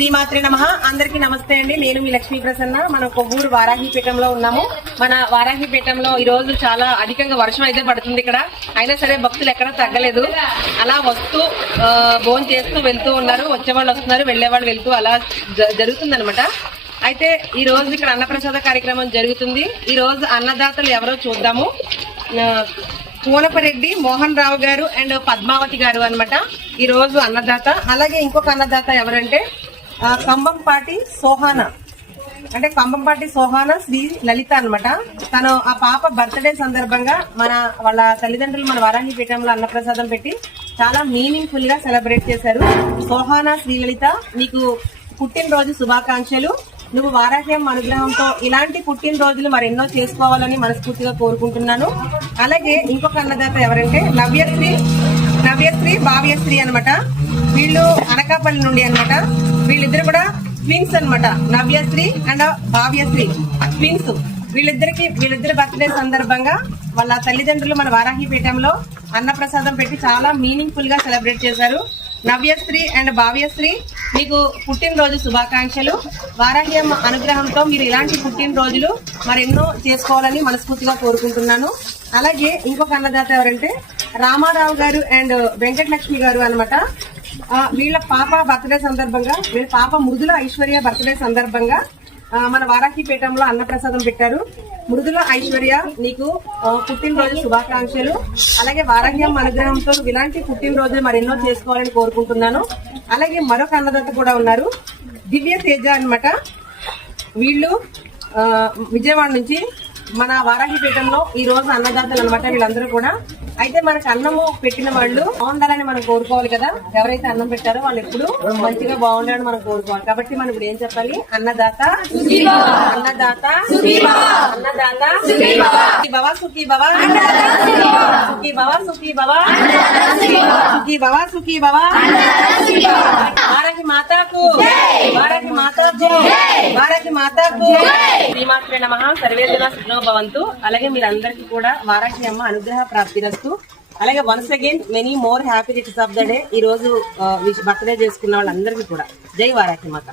శ్రీమాత్రి నమ. అందరికి నమస్తే అండి. నేను మీ లక్ష్మీ ప్రసన్న. మన కొవ్వూరు వారాహిపీఠంలో ఉన్నాము. మన వారాహిపీఠంలో ఈ రోజు చాలా అధికంగా వర్షం అయితే పడుతుంది ఇక్కడ. అయినా సరే భక్తులు ఎక్కడ తగ్గలేదు. అలా వస్తూ భోజనం చేస్తూ వెళ్తూ ఉన్నారు. వచ్చే వాళ్ళు వస్తున్నారు వెళ్ళే వాళ్ళు వెళ్తూ అలా జరుగుతుంది అయితే ఈ రోజు ఇక్కడ అన్నప్రసాద కార్యక్రమం జరుగుతుంది. ఈ రోజు అన్నదాతలు ఎవరో చూద్దాము. ఆ, పూనపరెడ్డి మోహన్ రావు గారు అండ్ పద్మావతి గారు అన్నమాట. ఈ రోజు అన్నదాత. అలాగే ఇంకొక అన్నదాత ఎవరంటే కంబంపాటి సోహానా. అంటే కంబంపాటి సోహానా శ్రీ లలిత అనమాట తను ఆ పాప బర్త్డే సందర్భంగా మన వాళ్ళ తల్లిదండ్రులు మన వారాహి పీఠంలో అన్నప్రసాదం పెట్టి చాలా మీనింగ్ఫుల్గా సెలబ్రేట్ చేశారు. సోహానా శ్రీలలిత నీకు పుట్టినరోజు శుభాకాంక్షలు. నువ్వు వారాహ్యం అనుగ్రహంతో ఇలాంటి పుట్టినరోజులు మరెన్నో చేసుకోవాలని మనస్ఫూర్తిగా కోరుకుంటున్నాను. అలాగే ఇంకొక అన్నదాత ఎవరంటే నవ్యశ్రీ నవ్యశ్రీ భావ్యశ్రీ అనమాట వీళ్ళు అనకాపల్లి నుండి అన్నమాట. వీళ్ళిద్దరు కూడా ట్విన్స్ అన్నమాట. నవ్యశ్రీ అండ్ భావ్యశ్రీ. ట్విన్స్ వీళ్ళిద్దరికి వీళ్ళిద్దరి బర్త్డే సందర్భంగా వాళ్ళ తల్లిదండ్రులు మన వారాహిపీఠంలో అన్నప్రసాదం పెట్టి చాలా మీనింగ్ఫుల్గా సెలబ్రేట్ చేశారు. నవ్యశ్రీ అండ్ భావ్యశ్రీ మీకు పుట్టినరోజు శుభాకాంక్షలు. వారాహ్యం అనుగ్రహంతో మీరు ఇలాంటి పుట్టినరోజులు మరెన్నో చేసుకోవాలని మనస్ఫూర్తిగా కోరుకుంటున్నాను. అలాగే ఇంకొక అన్నదాత ఎవరంటే రామారావు గారు అండ్ వెంకటలక్ష్మి గారు అనమాట వీళ్ళ పాప బర్త్డే సందర్భంగా వీళ్ళ పాప మృదుల ఐశ్వర్య బర్త్డే సందర్భంగా మన వారాహిపేటంలో అన్నప్రసాదం పెట్టారు. మృదుల ఐశ్వర్య నీకు పుట్టినరోజు శుభాకాంక్షలు. అలాగే వారాహ్యం అనుగ్రహంతో నువ్వు ఇలాంటి పుట్టినరోజులు మరెన్నో చేసుకోవాలని కోరుకుంటున్నాను. అలాగే మరొక అన్నదాత కూడా ఉన్నారు. దివ్య తేజ అన్నమాట. వీళ్ళు విజయవాడ నుంచి మన వారాహిపీఠంలో ఈ రోజు అన్నదాతలు అనమాట వీళ్ళందరూ కూడా. అయితే మనకు అన్నము పెట్టిన వాళ్ళు బాగుండాలని మనం కోరుకోవాలి కదా. ఎవరైతే అన్నం పెట్టారో వాళ్ళు ఎప్పుడు మంచిగా బాగుండాలని మనం కోరుకోవాలి. కాబట్టి మనం ఇప్పుడు ఏం చెప్పాలి? అన్నదాత అన్నదాత అన్నదాత సుఖీ భవ సుఖీ భవ సుఖీ భవ సుఖీ భవ సుఖీ భవ సుఖీ భవ వారాహి మాతాకు. వారాహి మాతాకు. వారాహి మాతాకు. శ్రీమాత్రే నమ. సర్వేజన సుఖనో భవంతు. అలాగే మీరందరికీ కూడా వారాహి అమ్మ అనుగ్రహ ప్రాప్తిరస్తు. అలాగే once again many more happy returns of the day ఈ రోజు బర్త్డే చేసుకున్న వాళ్ళందరికీ కూడా. జై వారాహి మాత.